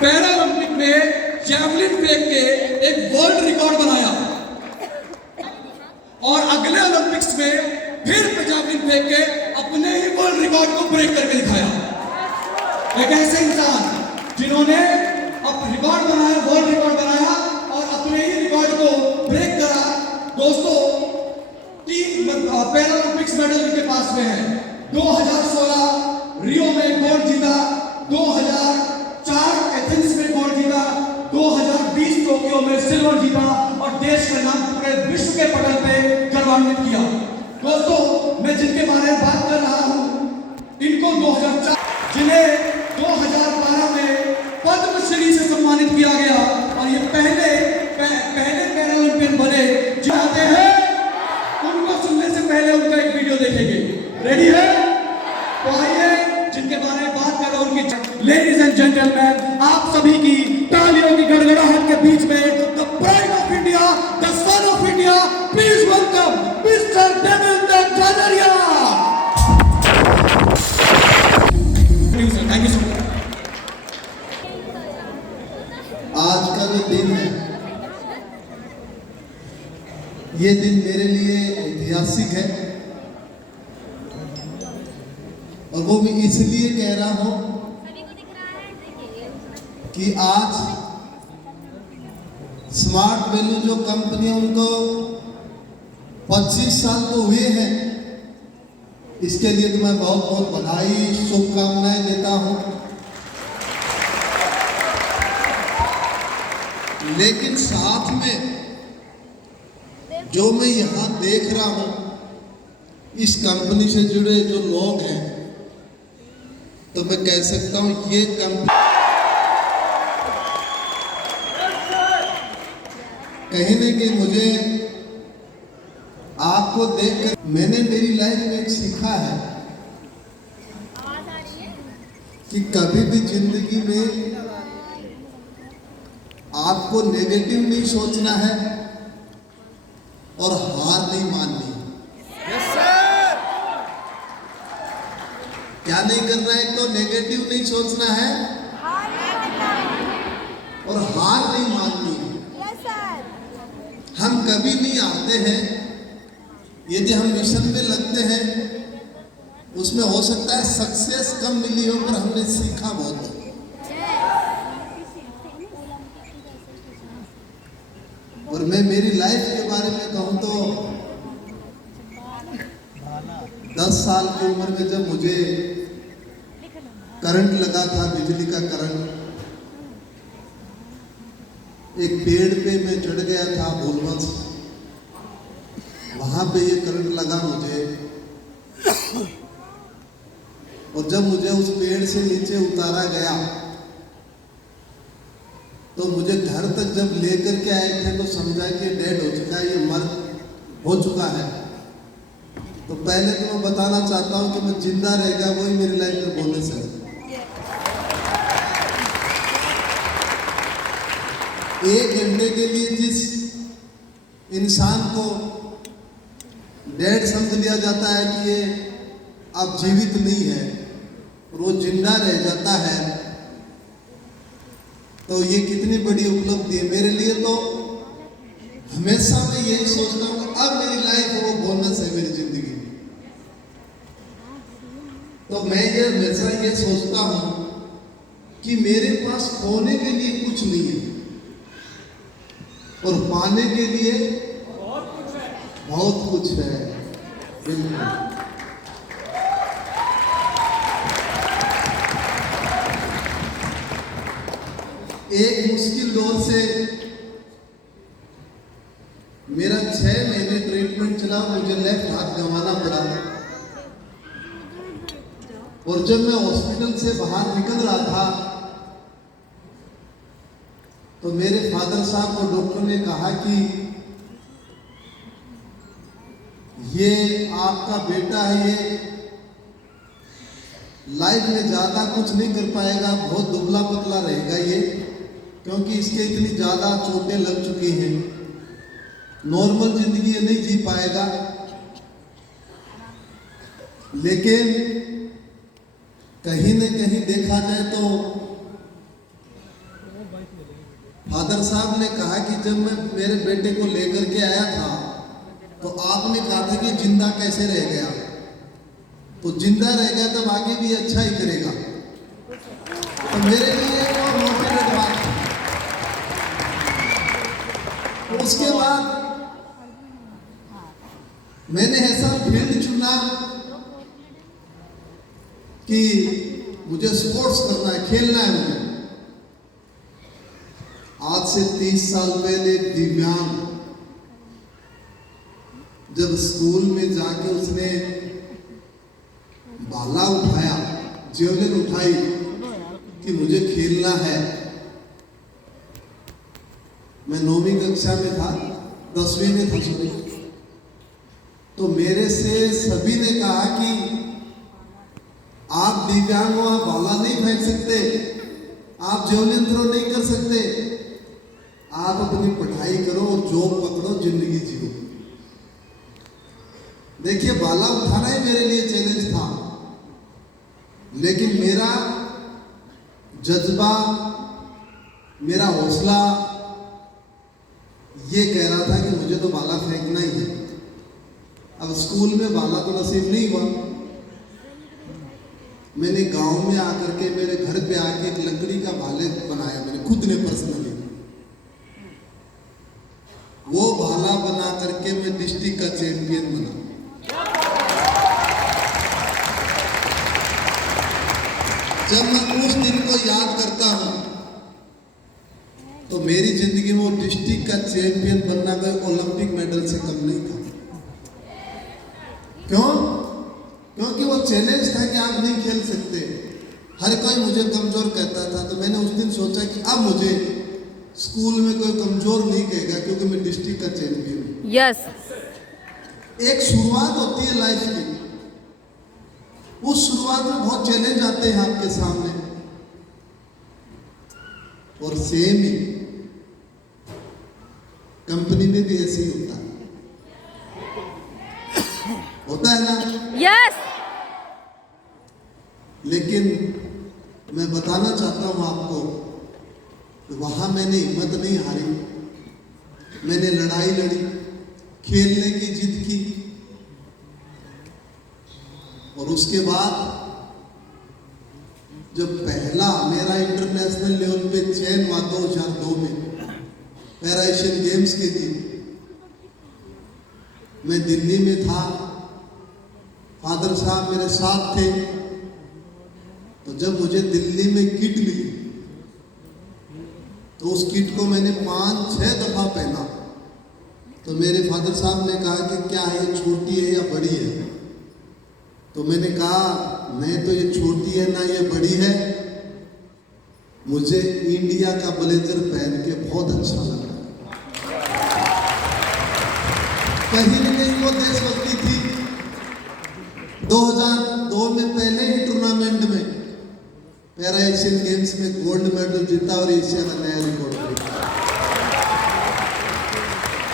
Paralympic में javelin फेंक के एक वर्ल्ड रिकॉर्ड बनाया और अगले ओलंपिक्स में फिर जैवलिन फेंक के अपने ही वर्ल्ड रिकॉर्ड को ब्रेक करके दिखाया। एक ऐसे इंसान जिन्होंने अब रिकॉर्ड बनाया, वर्ल्ड रिकॉर्ड बनाया और अपने ही रिकॉर्ड को ब्रेक करा। दोस्तों, 3 पैरालंपिक्स मेडल उनके पास में है। 2016 रियो में गोल्ड जीता, 2004 एथेंस में गोल्ड जीता, 2020 टोक्यो में सिल्वर जीता और देश का नाम पूरे विश्व के पटल पे गौरवान्वित किया। दोस्तों, मैं जिनके बारे में बात कर रहा हूं, इनको 2004 जिन्हें 2012 में पद्मश्री से सम्मानित किया गया और ये पहले पैरालंपियन बने। चाहते हैं उनको सुनने से पहले उनका एक वीडियो देखेंगे। रेडी है? तो आइए जिनके बारे में बात कर रहा हूं उनकी। लेडीज एंड जेंटलमैन, आप सभी की तालियों की गड़गड़ाहट के बीच में the pride of India, the son of India, please welcome mister Devendra Jhajharia. Thank you so much. आज का जो दिन है, ये दिन मेरे लिए ऐतिहासिक है और वो मैं इसलिए कह रहा हूं कि आज स्मार्ट वैल्यू जो कंपनी है उनको 25 साल तो हुए हैं। इसके लिए तो मैं बहुत बहुत बधाई, शुभकामनाएं देता हूं। लेकिन साथ में जो मैं यहां देख रहा हूं, इस कंपनी से जुड़े जो लोग हैं, तो मैं कह सकता हूं ये कंपनी कहीं न कहीं मुझे आपको देखकर मैंने मेरी लाइफ में एक सीखा है कि कभी भी जिंदगी में आपको नेगेटिव नहीं सोचना है और हार नहीं माननी। क्या नहीं करना है? तो नेगेटिव नहीं सोचना है और हार नहीं माननी। हम कभी नहीं हारते हैं। यदि हम मिशन में लगते हैं, उसमें हो सकता है सक्सेस कम मिली हो, पर हमने सीखा बहुत है। और मैं मेरी लाइफ के बारे में कहूं तो 10 साल की उम्र में जब मुझे करंट लगा था, बिजली का करंट, एक पेड़ पे मैं चढ़ गया था भूलवश, वहां पे ये करंट लगा मुझे। और जब मुझे उस पेड़ से नीचे उतारा गया तो मुझे घर तक जब लेकर के आए थे तो समझा कि डेड हो चुका है, ये मर हो चुका है। तो पहले तो मैं बताना चाहता हूं कि मैं जिंदा रह गया, वही मेरी लाइफ में बोनस है। 1 घंटे के लिए जिस इंसान को डेड समझ लिया जाता है कि ये अब जीवित नहीं है और वो जिंदा रह जाता है, तो ये कितनी बड़ी उपलब्धि है मेरे लिए। तो हमेशा मैं यही सोचता हूँ कि अब मेरी लाइफ वो बोनस है मेरी जिंदगी में। तो मैं ये हमेशा ये सोचता हूँ कि मेरे पास खोने के लिए कुछ नहीं है और पाने के लिए बहुत कुछ है। बिल्कुल। एक मुश्किल दौर से मेरा 6 महीने ट्रीटमेंट चला, मुझे लेफ्ट हाथ गंवाना पड़ा। और जब मैं हॉस्पिटल से बाहर निकल रहा था तो मेरे फादर साहब को डॉक्टर ने कहा कि ये आपका बेटा है, ये लाइफ में ज्यादा कुछ नहीं कर पाएगा, बहुत दुबला पतला रहेगा ये, क्योंकि इसके इतनी ज्यादा चोटें लग चुकी हैं, नॉर्मल जिंदगी ये नहीं जी पाएगा। लेकिन कहीं न कहीं देखा जाए तो फादर साहब ने कहा कि जब मैं मेरे बेटे को लेकर के आया था तो आपने कहा था कि जिंदा कैसे रह गया, तो जिंदा रह गया तब आगे भी अच्छा ही करेगा। तो मेरे लिए एक और मोटिवेट बात थी। तो उसके बाद मैंने ऐसा फील्ड चुना कि मुझे स्पोर्ट्स करना है, खेलना है मुझे। आज से 30 साल पहले एक दिव्यांग जब स्कूल में जाके उसने भाला उठाया, जेवलिन उठाई कि मुझे खेलना है। मैं 9वीं कक्षा में था, 10वीं में था सॉरी। तो मेरे से सभी ने कहा कि आप दिव्यांग हो, आप भाला नहीं फेंक सकते, आप जेवलिन थ्रो नहीं कर सकते, आप अपनी पढ़ाई करो और जॉब पकड़ो, जिंदगी जियो। देखिए, भाला उठाना ही मेरे लिए चैलेंज था, लेकिन मेरा जज्बा, मेरा हौसला ये कह रहा था कि मुझे तो भाला फेंकना ही है। अब स्कूल में भाला तो नसीब नहीं हुआ। मैंने गांव में आकर के, मेरे घर पे आके एक लकड़ी का भाले बनाया, मैंने खुद ने पर्सनली। वो भाला बना करके मैं डिस्ट्रिक्ट का चैंपियन बना। जब मैं उस दिन को याद करता हूं तो मेरी जिंदगी में वो डिस्ट्रिक्ट का चैंपियन बनना कोई ओलंपिक मेडल से कम नहीं था। क्यों? क्योंकि वो चैलेंज था कि आप नहीं खेल सकते। हर कोई मुझे कमजोर कहता था। तो मैंने उस दिन सोचा कि अब मुझे स्कूल में कोई कमजोर नहीं कहेगा, क्योंकि मैं डिस्ट्रिक्ट का चैंपियन हूं। यस। एक शुरुआत होती है लाइफ की, उस शुरुआत में बहुत चैलेंज आते हैं आपके सामने। और सेम ही कंपनी में भी ऐसे ही होता है ना? यस। लेकिन मैं बताना चाहता हूं आपको, वहां मैंने हिम्मत नहीं हारी, मैंने लड़ाई लड़ी, खेलने की जिद की। और उसके बाद जब पहला मेरा इंटरनेशनल लेवल पे चयन हुआ 2002 में पैरा एशियन गेम्स के लिए, मैं दिल्ली में था, फादर साहब मेरे साथ थे। तो जब मुझे दिल्ली में किट मिली तो उस किट को मैंने 5-6 दफा पहना। तो मेरे फादर साहब ने कहा कि क्या है, छोटी है या बड़ी है? तो मैंने कहा नहीं, तो ये छोटी है ना ये बड़ी है, मुझे इंडिया का ब्लेजर पहन के बहुत अच्छा लगा। कहीं न कहीं वो देशभक्ति थी। 2002 में पहले ही टूर्नामेंट में पैरा एशियन गेम्स में गोल्ड मेडल जीता और एशिया का नया रिकॉर्ड किया।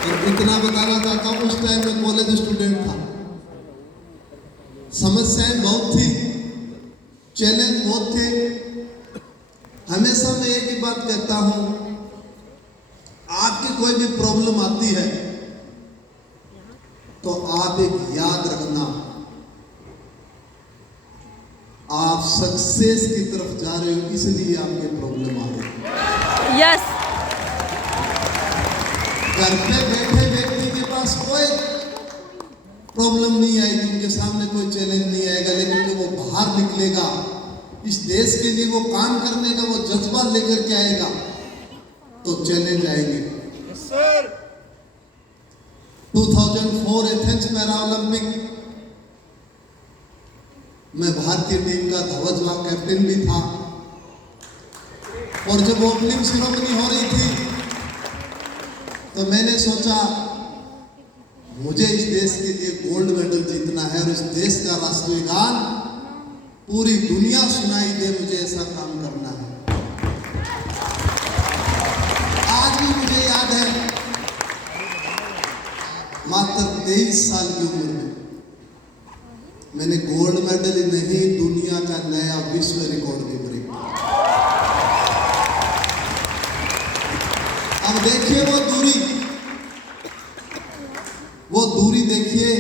और इतना बताना चाहता हूँ, उस टाइम में कॉलेज स्टूडेंट था, समस्याएं बहुत थी, चैलेंज बहुत थे। हमेशा मैं एक ही बात कहता हूं, आपकी कोई भी प्रॉब्लम आती है तो आप एक याद रखना, आप सक्सेस की तरफ जा रहे हो, इसलिए आपके प्रॉब्लम आ रही। यस। घर पे बैठे व्यक्ति के पास कोई प्रॉब्लम नहीं आएगी, उनके सामने कोई चैलेंज नहीं आएगा, लेकिन जब वो बाहर निकलेगा, इस देश के लिए वो काम करने का वो जज्बा लेकर के आएगा तो चैलेंज आएंगे। 2004 एथेंस पैरा ओलंपिक मैं भारतीय टीम का ध्वजवाहक कैप्टन भी था। और जब ओपनिंग सेरेमनी हो रही थी तो मैंने सोचा मुझे इस देश के लिए गोल्ड मेडल जीतना है और इस देश का राष्ट्रीय गान पूरी दुनिया सुनाई दे, मुझे ऐसा काम करना है। आज भी मुझे याद है, मात्र 23 साल की उम्र में मैंने गोल्ड मेडल ही नहीं, दुनिया का नया विश्व रिकॉर्ड भी ब्रेक किया। अब देखिए वो दूरी देखिए,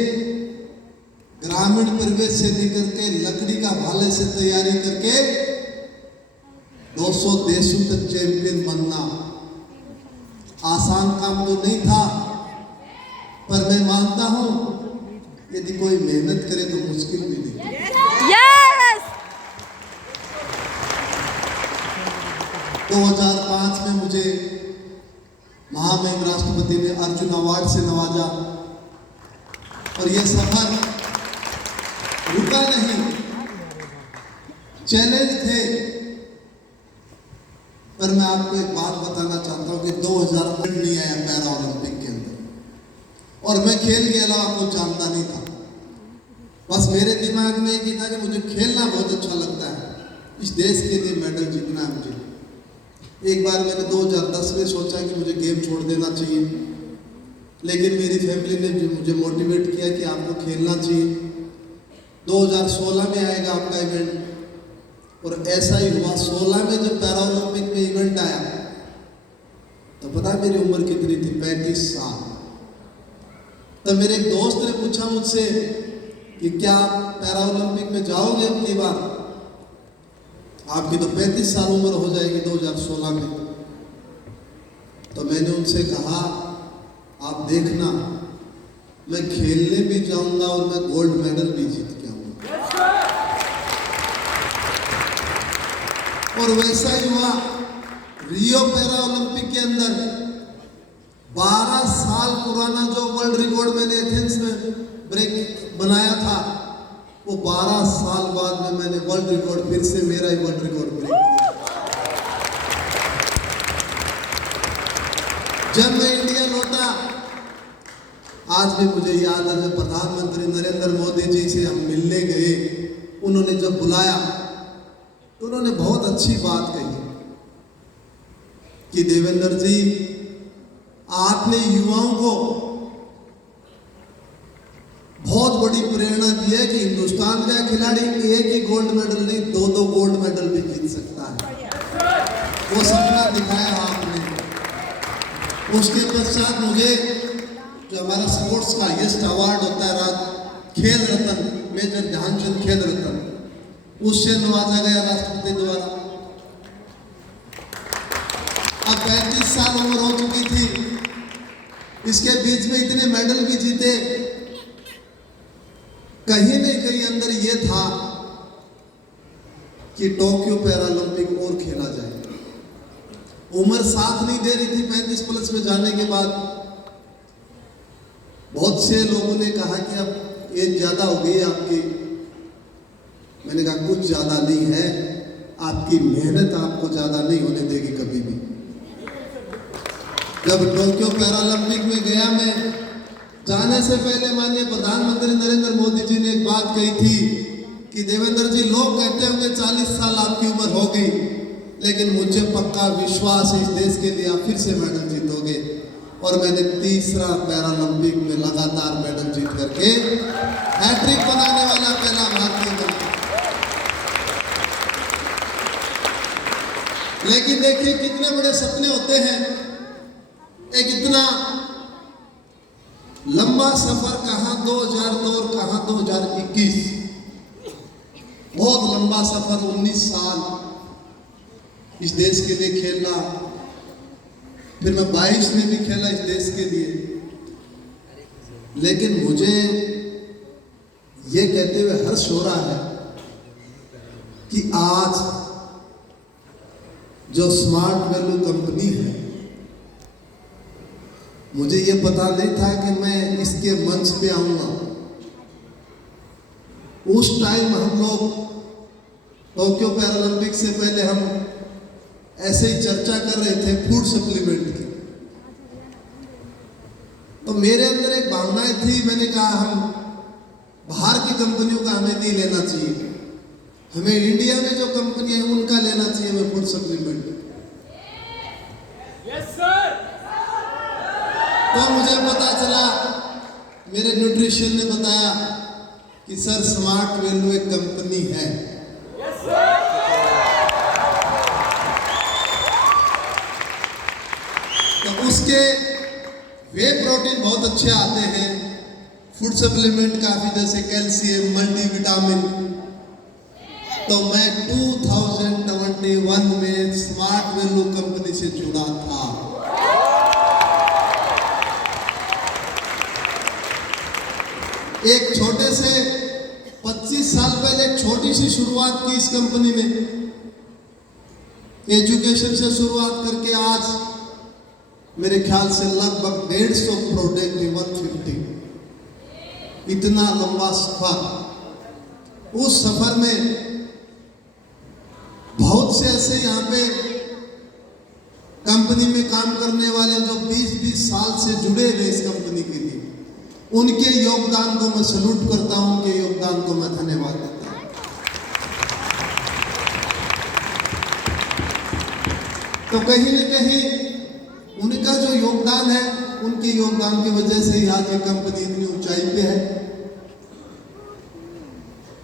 ग्रामीण परिवेश से लेकर के लकड़ी का भाले से तैयारी करके 200 देशों तक चैंपियन बनना आसान काम तो नहीं था, पर मैं मानता हूं यदि कोई मेहनत करे तो मुश्किल भी नहीं। Yes! 2005 में मुझे महामहिम राष्ट्रपति ने अर्जुन अवार्ड से नवाजा और यह सफर रुका नहीं, चैलेंज थे। पर मैं आपको एक बात बताना चाहता हूं कि 2008 नहीं आया पैरा ओलंपिक के अंदर और मैं खेल के अलावा कुछ जानता नहीं था। बस मेरे दिमाग में एक ही था कि मुझे खेलना बहुत अच्छा लगता है, इस देश के लिए मेडल जीतना है मुझे। एक बार मैंने 2010 में सोचा कि मुझे गेम छोड़ देना चाहिए, लेकिन मेरी फैमिली ने मुझे मोटिवेट किया कि आपको खेलना चाहिए। 2016 में आएगा आपका इवेंट और ऐसा ही हुआ। 16 में जब पैरा ओलंपिक में इवेंट आया तो पता है मेरी उम्र कितनी थी? 35 साल। तब मेरे एक दोस्त ने पूछा मुझसे कि क्या पैरा ओलंपिक में जाओगे अब की बार? आपकी तो 35 साल उम्र हो जाएगी 2016 में। तो मैंने उनसे कहा आप देखना, मैं खेलने भी जाऊंगा और मैं गोल्ड मेडल भी जीत के आऊंगा। और वैसा ही हुआ। रियो पैरा ओलंपिक के अंदर 12 साल पुराना जो वर्ल्ड रिकॉर्ड मैंने एथेंस में ब्रेक बनाया था, वो 12 साल बाद में मैंने वर्ल्ड रिकॉर्ड फिर से मेरा ही वर्ल्ड रिकॉर्ड ब्रेक किया। जब मैं इंडिया लौटा, आज भी मुझे याद है जब प्रधानमंत्री नरेंद्र मोदी जी से हम मिलने गए, उन्होंने जब बुलाया तो उन्होंने बहुत अच्छी बात कही कि देवेंद्र जी, आपने युवाओं को बहुत बड़ी प्रेरणा दी है कि हिंदुस्तान का खिलाड़ी एक ही गोल्ड मेडल नहीं, 2-2 गोल्ड मेडल भी जीत सकता है। वो सपना दिखाया आपने। उसके पश्चात मुझे जो हमारा स्पोर्ट्स का हाईएस्ट अवार्ड होता है खेल रत्न, मेजर ध्यानचंद खेल रत्न, उससे नवाजा गया राष्ट्रपति द्वारा। अब 35 साल उम्र हो चुकी थी, इसके बीच में इतने मेडल भी जीते। कहीं न कहीं अंदर ये था कि टोक्यो पैरालंपिक और खेला जाए। उम्र साथ नहीं दे रही थी 35 प्लस में जाने के बाद। बहुत से लोगों ने कहा कि अब एज ज्यादा हो गई है आपकी। मैंने कहा कुछ ज्यादा नहीं है, आपकी मेहनत आपको ज्यादा नहीं होने देगी कभी भी। जब टोक्यो पैरालंपिक में गया मैं, जाने से पहले माननीय प्रधानमंत्री नरेंद्र मोदी जी ने एक बात कही थी कि देवेंद्र जी, लोग कहते होंगे 40 साल आपकी उम्र हो गई, लेकिन मुझे पक्का विश्वास है इस देश के लिए आप फिर से मेडल जीतोगे। और मैंने तीसरा पैरालंपिक में लगातार मेडल जीत करके हैट्रिक बनाने वाला पहला भारतीय बना। लेकिन देखिए कितने बड़े सपने होते हैं। एक इतना लंबा सफर, कहां 2002 और कहां 2021, बहुत लंबा सफर। 19 साल इस देश के लिए खेलना, फिर मैं 22 में भी खेला इस देश के लिए। लेकिन मुझे ये कहते हुए हर्ष हो रहा है कि आज जो स्मार्ट वैल्यू कंपनी है, मुझे ये पता नहीं था कि मैं इसके मंच पे आऊंगा। उस टाइम हम लोग टोक्यो पैरालंपिक से पहले हम ऐसे ही चर्चा कर रहे थे फूड सप्लीमेंट की। तो मेरे अंदर एक भावनाएं थी, मैंने कहा हम बाहर की कंपनियों का हमें नहीं लेना चाहिए, हमें इंडिया में जो कंपनी है उनका लेना चाहिए हमें फूड सप्लीमेंट। Yes sir. तो मुझे पता चला, मेरे न्यूट्रिशन ने बताया कि सर स्मार्ट वैल्यू एक कंपनी है। Yes sir. तो उसके वे प्रोटीन बहुत अच्छे आते हैं, फूड सप्लीमेंट काफ़ी जैसे कैल्शियम, मल्टीविटामिन। तो मैं 2021 में स्मार्ट वैल्यू कंपनी से जुड़ा था। एक छोटे से 25 साल पहले छोटी सी शुरुआत की इस कंपनी ने, एजुकेशन से शुरुआत करके आज मेरे ख्याल से लगभग 150 प्रोडक्ट, 150, इतना लंबा सफर। उस सफर में बहुत से ऐसे यहाँ पे कंपनी में काम करने वाले जो 20-20 साल से जुड़े हुए इस कंपनी के लिए, उनके योगदान को मैं सल्यूट करता हूं, उनके योगदान को मैं धन्यवाद देता हूं। तो कहीं न कहीं उनका जो योगदान है, उनके योगदान की वजह से ही आज ये कंपनी इतनी ऊंचाई पे है।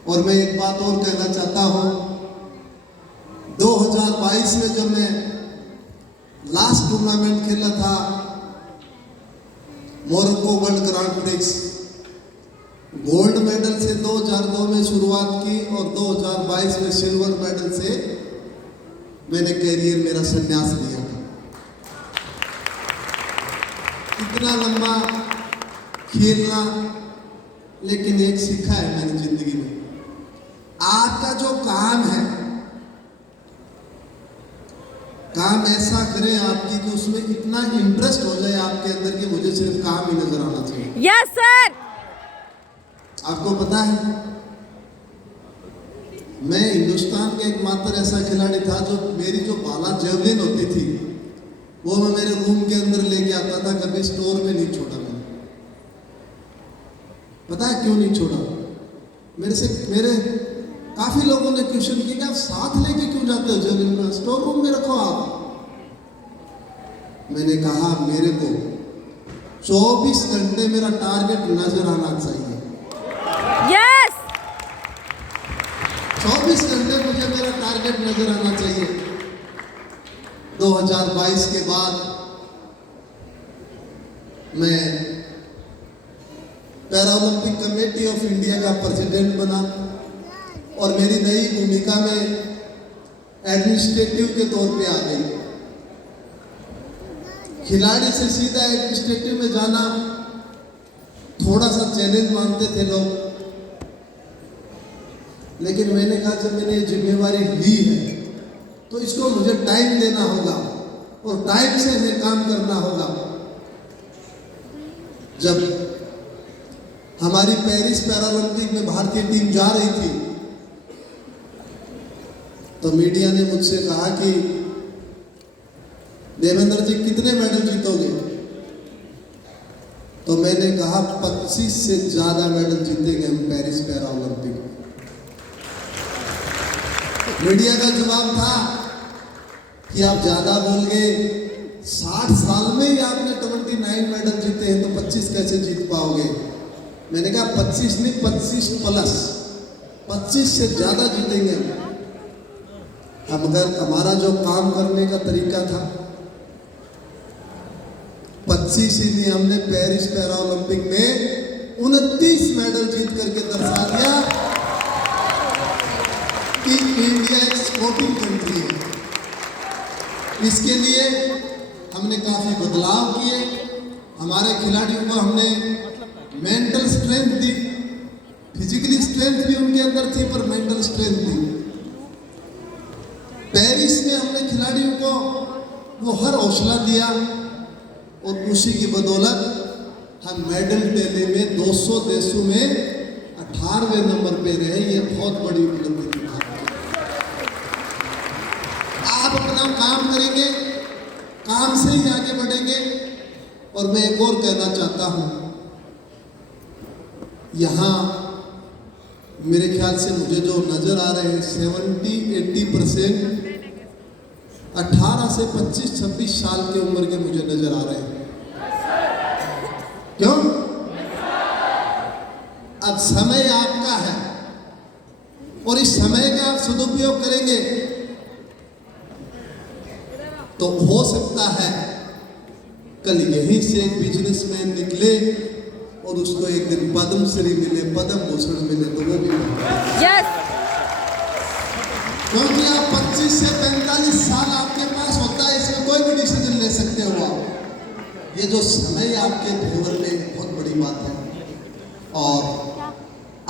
और मैं एक बात और कहना चाहता हूं, 2022 में जब मैं लास्ट टूर्नामेंट खेला था Morocco world grand prix, gold medal से 2002 में शुरुआत की और 2022 में सिल्वर मेडल से मैंने कैरियर मेरा संन्यास लिया था। इतना लंबा खेलना, लेकिन एक सीखा है मैंने जिंदगी में, आपका जो काम है, काम ऐसा करें आपकी कि उसमें इतना इंटरेस्ट हो जाए आपके अंदर कि मुझे सिर्फ काम ही नजर आना चाहिए। Yes sir. आपको पता है, मैं हिंदुस्तान का एकमात्र ऐसा खिलाड़ी था जो मेरी जो बाला जेवलिन होती थी वो मैं मेरे रूम के अंदर लेके आता था, कभी स्टोर में नहीं छोड़ा मैंने। पता है क्यों नहीं छोड़ा? मेरे काफी लोगों ने क्वेश्चन किया कि आप साथ लेके क्यों जाते हो जेवलिन को, स्टोर रूम में रखो आप। मैंने कहा मेरे को 24 घंटे मेरा टारगेट नजर आना चाहिए। यस। 24 घंटे मुझे मेरा टारगेट नजर आना चाहिए। 2022 के बाद मैं para Olympic committee of India का प्रेसिडेंट बना और मेरी नई भूमिका में एडमिनिस्ट्रेटिव के तौर पे आ गई। खिलाड़ी से सीधा एडमिनिस्ट्रेटिव में जाना थोड़ा सा चैलेंज मानते थे लोग, लेकिन मैंने कहा जब मैंने ये जिम्मेवारी ली है तो इसको मुझे टाइम देना होगा और टाइम से हमें काम करना होगा। जब हमारी पेरिस पैरालंपिक में भारतीय टीम जा रही थी तो मीडिया ने मुझसे कहा कि देवेंद्र जी कितने मेडल जीतोगे? तो मैंने कहा 25 से ज्यादा मेडल जीतेंगे हम पेरिस पैरा ओलंपिक। मीडिया का जवाब था कि आप ज्यादा बोल गए, 60 साल में ही आपने 29 मेडल जीते हैं तो 25 कैसे जीत पाओगे? मैंने कहा 25 नहीं, 25 प्लस, 25 से ज्यादा जीतेंगे हम। अगर हमारा जो काम करने का तरीका था 25 ही नहीं, हमने पेरिस पैरा ओलंपिक में 29 मेडल जीत करके दर्शा दिया कि इंडिया एक स्पोर्टिंग कंट्री है। इसके लिए हमने काफी बदलाव किए, हमारे खिलाड़ियों को हमने मेंटल स्ट्रेंथ दी, फिजिकली स्ट्रेंथ भी उनके अंदर थी पर मेंटल स्ट्रेंथ दी। पेरिस में हमने खिलाड़ियों को वो हर हौसला दिया और उसी की बदौलत हम मेडल टेली में 200 देशों में 18वें नंबर पे रहे। ये बहुत बड़ी उपलब्धि की बात है। आप अपना काम करेंगे, काम से ही आगे बढ़ेंगे। और मैं एक और कहना चाहता हूं, यहां मेरे ख्याल से मुझे जो नजर आ रहे हैं 70-80% 18 से 25-26 साल की उम्र के मुझे नजर आ रहे हैं। क्यों? अब समय आपका है और इस समय का आप सदुपयोग करेंगे तो हो सकता है कल यहीं से एक बिजनेसमैन निकले और उसको एक दिन पद्मश्री मिले, पद्म भूषण मिले, तो वो भी Yes. क्योंकि आप 25 से 45 साल आपके पास होता है, इसमें कोई भी डिसीजन ले सकते हो आप। ये जो समय आपके फेवर में बहुत बड़ी बात है। और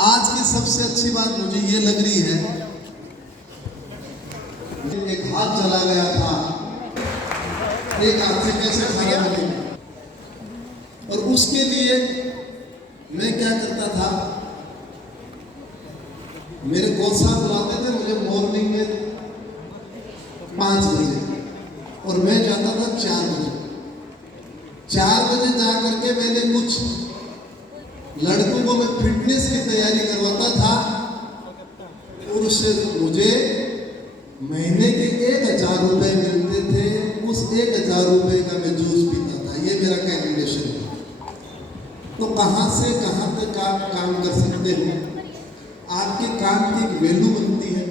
आज की सबसे अच्छी बात मुझे ये लग रही है, एक हाथ चला गया था, एक हाथ से कैसे खड़ा हो, और उसके लिए मैं क्या करता था, मेरे कोच साहब बुलाते थे मुझे मॉर्निंग में 5 बजे और मैं जाता था 4 बजे। 4 बजे जा करके मैंने कुछ लड़कों को मैं फिटनेस की तैयारी करवाता था और उससे मुझे महीने के 1,000 रुपए मिलते थे। उस 1,000 रुपए का मैं जूस पीता था। ये मेरा कैलकुलेशन है। तो कहाँ से कहाँ तक आप काम कर सकते हो, आपके काम की एक वैल्यू बनती है।